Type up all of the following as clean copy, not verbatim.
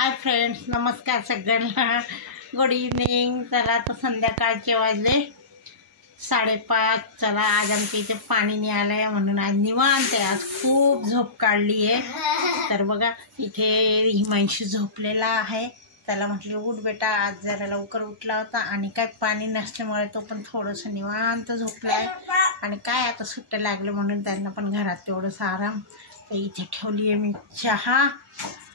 Hi friends, नमस्कार सगळ्यांना. Good evening. चला आता संध्याकाळचे वाजले 5:30. चला आज आमच्या इथे पाणी नाही आलं आहे म्हणून आज निवांत आहे. आज खूप झोप काढली आहे. तर बघा इथे हिमांशू झोपलेला आहे. त्याला म्हटलं उठ बेटा, आज जरा लवकर उठला होता आणि काय पाणी नसल्यामुळे तो पण थोडंसं निवांत झोपला आहे. आणि काय आता सुट्ट्या लागले म्हणून त्यांना पण घरात तेवढंसं आराम. तर इथे ठेवली आहे मी चहा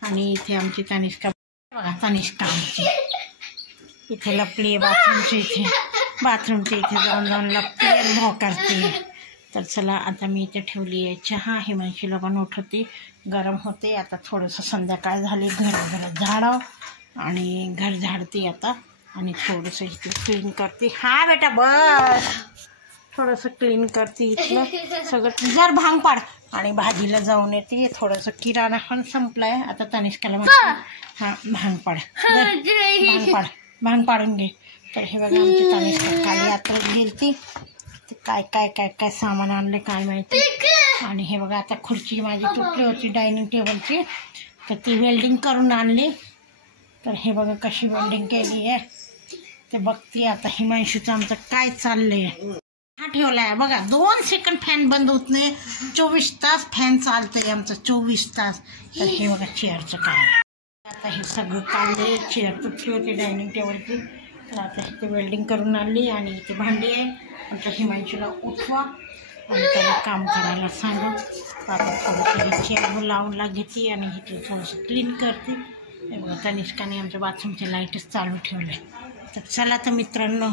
आणि इथे आमची तनिष्का बघा. तनिष्का आमची इथे लपली आहे बाथरूमच्या इथे जाऊन लपते आणि भोकारते. तर चला आता मी इथे ठेवली आहे चहा. हिमांशीला पण उठवते, गरम होते. आता थोडंसं संध्याकाळ झाली, घर झाडाव आणि घर झाडते आता आणि थोडंसं इथे क्लीन करते. हा बेटा बस, थोडंसं क्लीन करते इथलं सगळं. जर भांग पाड आणि भाजीला जाऊन येते. थोडंसं किराणा पण संपला आहे. आता तनिष्काला म्हणते हां भांग पाड, भांग पाडून घे. तर हे बघा आमची तनिष्का खाली यात्रेत गेली. ते काय काय काय काय सामान आणले काय माहिती. आणि हे बघा आता खुर्ची माझी तुटली होती डायनिंग टेबलची, तर ती वेल्डिंग करून आणली. तर हे बघा कशी वेल्डिंग केली आहे ते बघते आता. हिमांशूचं आमचं काय चाललंय. हा ठेवला आहे बघा, 2 सेकंड फॅन बंद होत नाही. 24 तास फॅन चालतंय आमचं, 24 तास. तर हे बघा चेअरचं काय आता हे सगळं काढले. चेअर तुटली होती डायनिंग टेबलची, तर आता इथे वेल्डिंग करून आणली. आणि इथे भांडी आहे. म्हटलं हिमांशूला उठवा आणि त्याला काम करायला सांगू. आता थोडंसं चेअर लावूनला घेते आणि इथे थोडंसं क्लीन करते. हे बघा तनिष्काने आमच्या बाथरूमचे लाईटच चालू ठेवले. तर चला तर मित्रांनो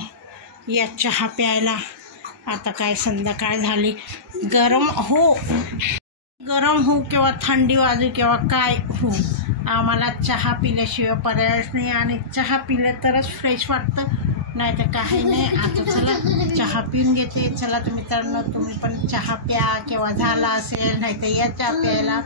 या चहा प्यायला. आता काय संध्याकाळ झाली. गरम हो किंवा थंडी वाजू किंवा काय हो, आम्हाला चहा पिल्याशिवाय पर्यायच नाही. आणि चहा पिलं तरच फ्रेश वाटतं, नाही तर काही नाही. आता चला चहा पिऊन घेते. चला तर मित्रांनो तुम्ही पण चहा प्या किंवा झाला असेल नाही तर या चहा प्यायला.